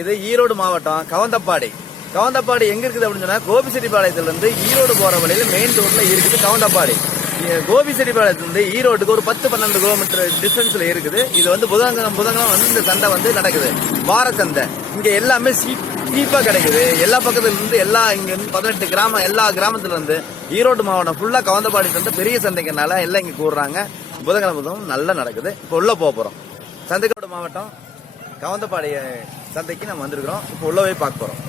இது ஈரோடு மாவட்டம் கவந்தப்பாடி. கவந்தப்பாடி எங்க இருக்குது அப்படின்னு சொன்னா கோபிச்செட்டிப்பாளையத்துல இருந்து ஈரோடு போற வழியில மெயின் ரோட்ல இருக்குது கவந்தப்பாடி. இங்க கோபிச்செட்டிப்பாளையத்துல இருந்து ஒரு பத்து பன்னெண்டு கிலோமீட்டர் டிஸ்டன்ஸ்ல இருக்குது. இது வந்து புதன்கிழமை புதன்கிழமை வந்து இந்த சந்தை வந்து நடக்குது. வார சந்தை. இங்க எல்லாமே சீப்பா கிடைக்குது. எல்லா பக்கத்துல இருந்து எல்லா இங்க இருந்து பதினெட்டு கிராமம் எல்லா கிராமத்துல இருந்து ஈரோடு மாவட்டம் ஃபுல்லா கவந்தப்பாடி சந்தை பெரிய சந்தைக்குனால எல்லாம் இங்க கூடுறாங்க. புதன்கிழமை புதன் நல்லா நடக்குது. இப்போ உள்ள போக போறோம். சந்தைக்கோடு மாவட்டம் கவந்தப்பாடி சந்தைக்கு நம்ம வந்திருக்கிறோம். இப்போ உள்ள போய் பார்க்க போறோம்.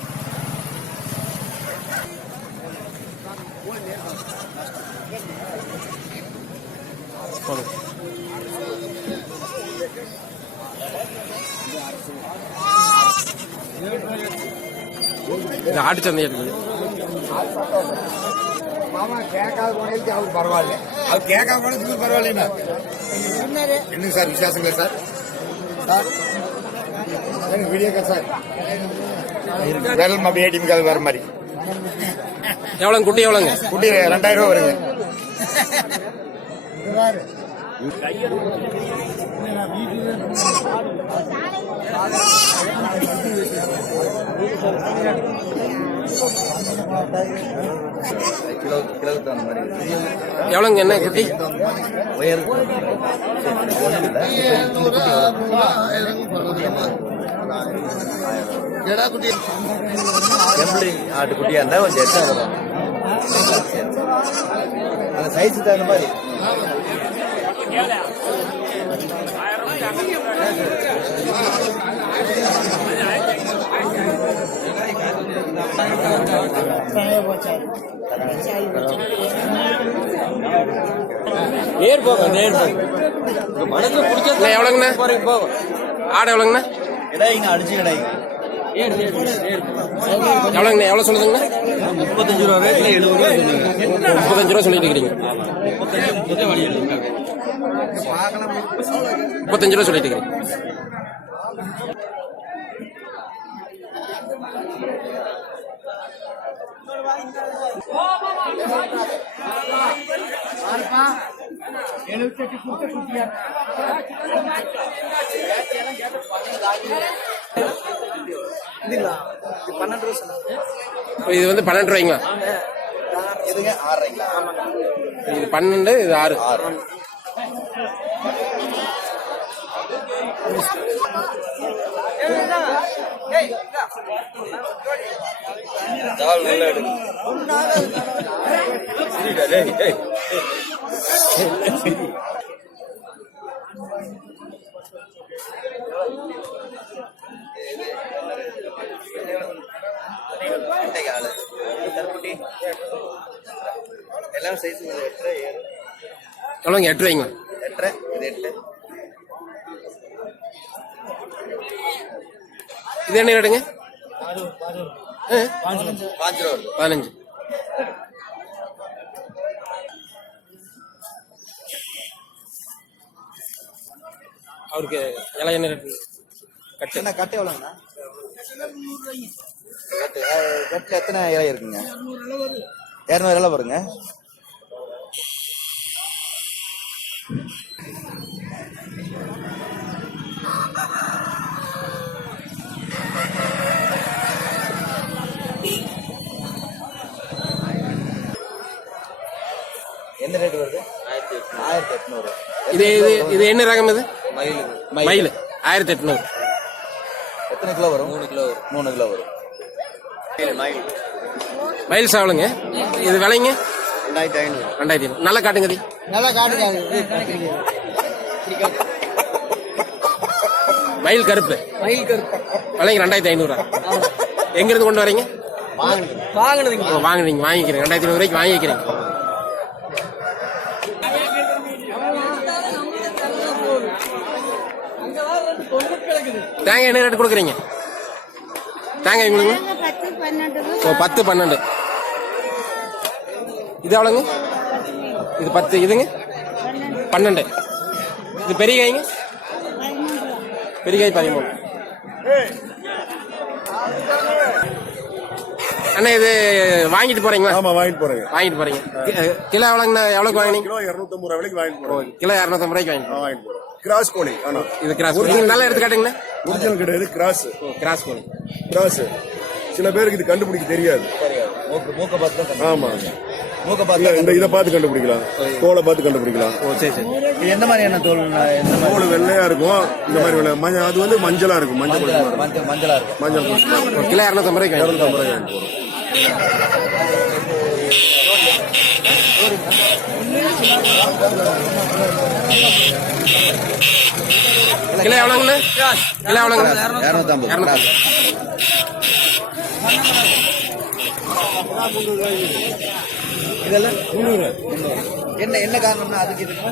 இது ஆட்டு சந்தை இருக்குது. மாமா கேட்காத போனதுக்கு அவருக்கு பரவாயில்ல. அவர் கேட்காம போனதுக்கு பரவாயில்லைண்ணா என்னங்க சார் விசேஷங்களா சார்? சார் வீடியோ சார் விரல் அப்படி ஏடிஎம் கால் வர மாதிரி எவ்வளோங்க குட்டி? எவ்வளோங்க குட்டி ரெண்டாயிரம் ரூபா வருங்க. எவ்வளோங்க என்ன குட்டி உயர் எம்பளி ஆட்டுக்குட்டியா இருந்தா கொஞ்சம் எச்சா வரும் அந்த சைஸுக்கு தகுந்த மாதிரி நேர் போங்க. நேர் போங்க மனசு பிடிச்சது எவ்வளோங்கண்ணா ஆடு எவ்வளோங்கண்ணா? இடைங்க அடிச்சு இடைங்க. எவ்வளோங்கண்ணா எவ்வளோ சொல்லுதுங்கண்ணா? முப்பத்தஞ்சு ரூபா எழுபது முப்பத்தஞ்சு ரூபா சொல்லிட்டு இருக்கிறீங்க. முப்பத்தஞ்சு ரூபா சொல்லிட்டு இருக்கிறீங்க. இது வந்து பன்னெண்டு ரூபாய்ங்களா? இதுங்க இது பன்னெண்டு இது ஆறு ஆறு. நல்லா. கருப்புட்டி. எல்லாம் சைஸ் எட்டரை ஏழு எவ்வளோங்க எட்டு ரூபாய்ங்களா எட்டரை இது எட்டு இது என்ன ரேட்டுங்க பதினஞ்சு. அவருக்கு இலை என்ன ரேட்டு? கட்டு. என்ன கட்டு எவ்வளோங்கண்ணா கட்டு அஹ், எத்தனை இலை இருக்குங்க? இரநூறு இலை வருங்க. ரேட் வருது? ஆயிரத்தி எட்நூறு. இது இது இது என்ன ரகம் இது? மயில். மயில். ஆயிரத்தி எட்நூறு. எத்தனை கிலோ வரும்? மூணு கிலோ வரும். மூணு கிலோ வரும். மயில் மயில். சாவலுங்க. இது விலைங்க? ரெண்டாயிரத்தி ஐநூறு. ரெண்டாயிரத்தி ஐநூறு. நல்லா காட்டுங்க தி நல்லா காட்டுங்க மயில் கருப்பு. மயில் கருப்பு. விலைங்க ரெண்டாயிரத்தி ஐநூறுரூவா எங்கிருந்து கொண்டு வரீங்க? வாங்கினதுங்க. ஓ, வாங்குறீங்க வாங்கிக்கிறீங்க. ரெண்டாயிரத்தி ஐநூறு ரூபாய்க்கு வாங்கிக்கிறீங்க. தேங்காய் என்ன ரேட்டு கொடுக்குறீங்க. தேங்காய் உங்களுக்கு ஓ பத்து பன்னெண்டு. இது எவ்வளோங்க? இது பத்து இதுங்க? பன்னெண்டு. இது பெரிய காய்ங்க? பெரிய காய் பதிமூணு. அண்ணா இது வாங்கிட்டு போறீங்களா? ஆமா வாங்கிட்டு போறேங்க. வாங்கிட்டு போறீங்க. கிலோ எவ்வளோங்கண்ணா? எவ்வளோக்கு வாங்கினீங்க? கிலோ இருநூத்தம்பது ரூபாய் வாங்கிட்டு போறோம் கிலோ இரநூத்தம்பது ரூபாய்க்கு வாங்கிட்டு வாங்கிட்டு போறோம். கிராஸ் கோழி ஆனா இது கிராஸ் நீங்க நல்லா எடுத்து காட்டுங்கண்ணா ஒரிஜினல் கிடையாது கிராஸ் கிராஸ் கோழி கிராஸ் சில பேருக்கு இது கண்டுபிடிக்க தெரியாது. ஆமா. இந்த இதை பார்த்து கண்டுபிடிக்கலாம். தோலை பார்த்து கண்டுபிடிக்கலாம். ஓ சரி சரி. இது எந்த மாதிரியான தோல் தோல் வெள்ளையா இருக்கும். இந்த மாதிரி வெள்ளை மஞ்சள் அது வந்து மஞ்சளா இருக்கும். மஞ்சள் மஞ்சளா இருக்கும். மஞ்சள் கிலோ இரநூத்தம்பது வாங்கி. இரநூத்தம்பது ரூபாய் கிலோ எவ்வளோங்கண்ணா? கிலோ எவ்வளோங்க இரநூத்தம்பது. இரநூத்தம்பது. இதெல்லாம் முந்நூறு என்ன என்ன காரணம்னா அதுக்கு இதுக்கு?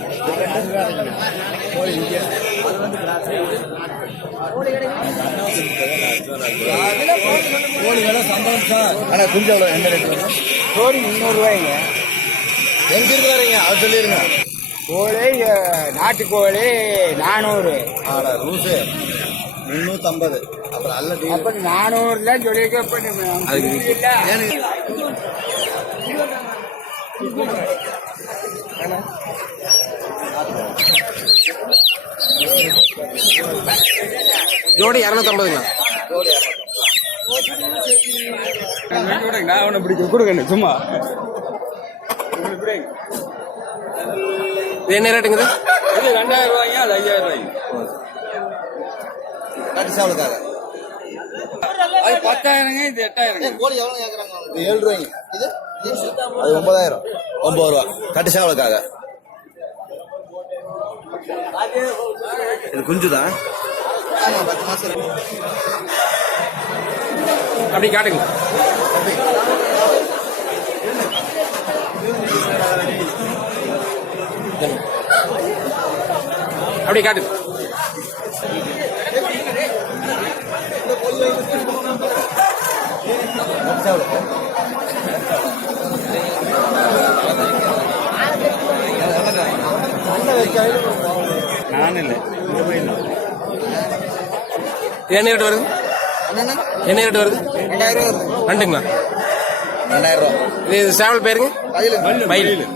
ஆனா குஞ்சு எவ்வளோ என்ன ரேட் வரும் கோழி முந்நூறு ரூபாய்ங்க. எங்க இருக்கிறாருங்க அவர் சொல்லிருங்க. கோழி நாட்டுக்கோழி நானூறு. ஆடா ரூசு முந்நூற்றம்பது அப்ப அதுக்கு இல்ல. ஜோடி இரநூத்தம்பதுங்களா நான் ஒண்ணு பிடிக்க கொடுங்க சும்மா. என்ன ரேட்டுங்குது இது ரெண்டாயிரம் ரூபாய்ங்க அது ஐயாயிரம் ரூபாய்ங்க. கட்டு சாவலுக்காக அது பத்தாயிரங்க இது எட்டாயிரம் கோழி எவ்வளோ கேட்குறாங்க இது ஏழு ரூபாய்ங்க இது? அது ஒன்பதாயிரம். ஒன்பது ரூபா. கட்டு சாவலுக்காக. இது குஞ்சு தான் பத்து மாசம் அப்படி காட்டுங்க. அப்படி காட்டு நான் இல்லை என்ன ரேட் வருது? என்ன ரேட் வருது? ரெண்டாயிரம் ரெண்டுங்களா? ரெண்டாயிரம் ரூபா இது சேவல் பேருங்க? மயில். இது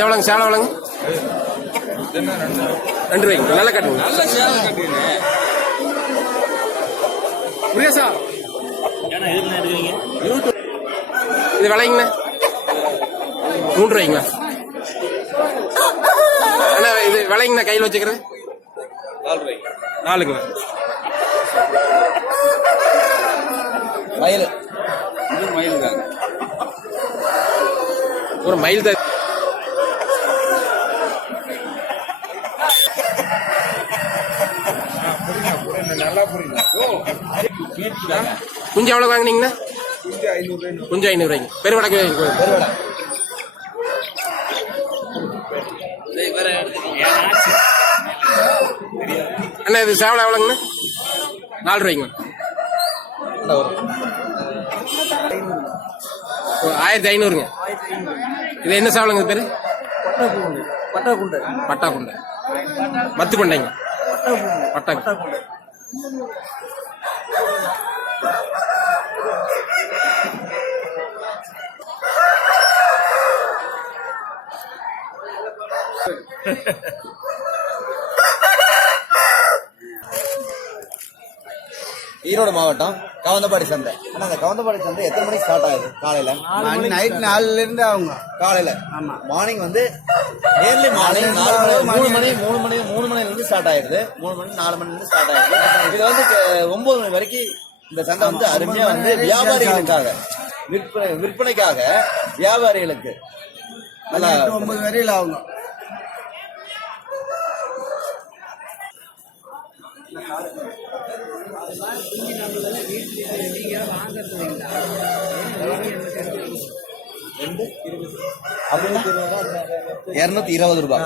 எவ்வளோங்க? சேவல் எவ்வளோங்க? ரெண்டு நல்ல நல்லா கட்டுங்க. கட்டுங்க முருகேசா இது விலைங்கண்ணா. மூன்று ரூபாய்ங்களா அண்ணா இது விலைங்கண்ணா கையில் வச்சுக்கிறது நாலு ரூபாய்ங்க நாலுங்களா மயில். மயில் தாங்க ஒரு மயில் தான். நல்லா புரியுது. குஞ்சு எவ்வளோ வாங்குனீங்கண்ணா? குஞ்சு ஐநூறு குஞ்சு ஐநூறுரூவாய்ங்க பெருவடக்கு பெருவடை. அண்ணா இது சேவல் எவ்வளோங்கண்ணா நாலு ஓ, ஆயிரத்தி ஐநூறுங்க. இது என்ன சேவலுங்க பேரு? பட்டா குண்டை மத்து குண்டைங்க பட்டா ஈரோடு மாவட்டம் கவந்தபாடி சந்தை. ஆனா அந்த கவந்தபாடி சந்தை எத்தனை மணிக்கு ஸ்டார்ட் ஆகுது? காலையில? நைட் நாலுல இருந்து அவங்க. காலையில? மார்னிங் வந்து நேர்லி மார்னிங் நாலு மணி மூணு மணி மூணு மணி மூணு மணில இருந்து ஸ்டார்ட் ஆயிருது மூணு மணி நாலு மணில இருந்து ஸ்டார்ட் ஆயிருது இது வந்து ஒன்பது மணி வரைக்கும் இந்த சந்தை வந்து அருமையா வந்து வியாபாரிகளுக்காக விற்பனை விற்பனைக்காக வியாபாரிகளுக்கு. ஒன்பது வரையில் அவங்க இருநூத்தி இருபது ரூபாய்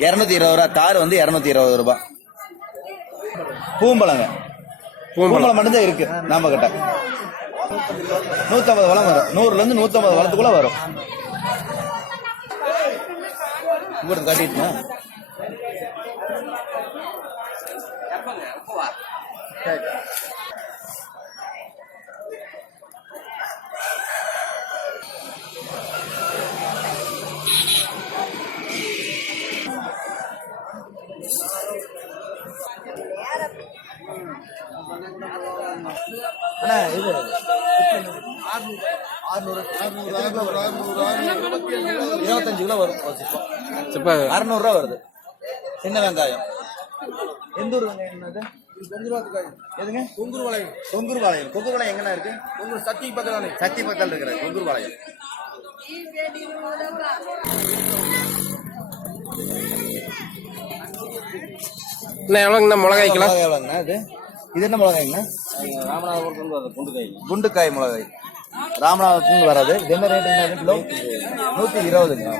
இருநூத்தி இருபது ரூபாய் கார் வந்து இருநூத்தி இருபது ரூபாய் பூம்பழங்க. பூம்பழம். மட்டும்தான் இருக்கு நாம கிட்ட நூத்தம்பது வளம் வரும். நூறுல இருந்து நூத்தம்பது வளத்துக்குள்ள வரும். இவ்வளவு காட்டிட்டுமா அண்ணா இது அறுநூறு இருபத்தஞ்சு கிலோ வரும். இப்போ அறுநூறுவா வருது. சின்ன வெங்காயம். எந்த ஊர் வெங்காயம் என்னது? எதுங்க? கொங்கூர் பாளையம் கொங்கூர் இருக்கு? கொங்கூர் சத்தி பக்கத்தில் சத்தி பக்கத்தில் இருக்கிற கொங்கூர் எவ்வளோங்கண்ணா? மிளகாய் கிலோ? எவ்வளோங்கண்ணா இது? இது என்ன மிளகாய்ங்கண்ணா? ராமநாதபுரத்துலேருந்து வர குண்டுக்காய் குண்டுக்காய் மிளகாய். ராமநாதபுரத்துலேருந்து வராது. இது என்ன ரேட்டுங்கண்ணா கிலோ? நூற்றி இருபதுங்க.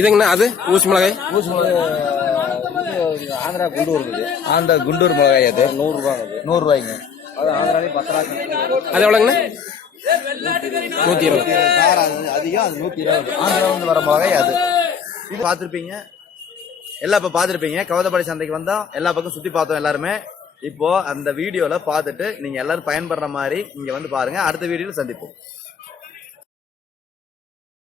இதுங்கண்ணா அது? ஊசி மிளகாய்? ஊசி மிளகாய் ஆந்திரா குண்டூர் இருக்குது. ஆந்திரா குண்டூர் மிளகாய் அது. நூறுரூவா நூறுரூவாய்ங்க. அது ஆந்திராவே பத்து ரூபா அது எவ்வளோங்கண்ணா? நூற்றி இருபது. அதிகம் அது நூற்றி இருபது. ஆந்திரா வந்து வர மிளகாய் அது. இது பார்த்துருப்பீங்க. எல்லாம் இப்போ பார்த்துருப்பீங்க. கவதப்பாடி சந்தைக்கு வந்தோம் எல்லா பக்கம் சுற்றி பார்த்தோம் எல்லாருமே. இப்போ அந்த வீடியோவில் பார்த்துட்டு நீங்கள் எல்லாரும் பயன்படுற மாதிரி இங்கே வந்து பாருங்க. அடுத்த வீடியோவில் சந்திப்போம்.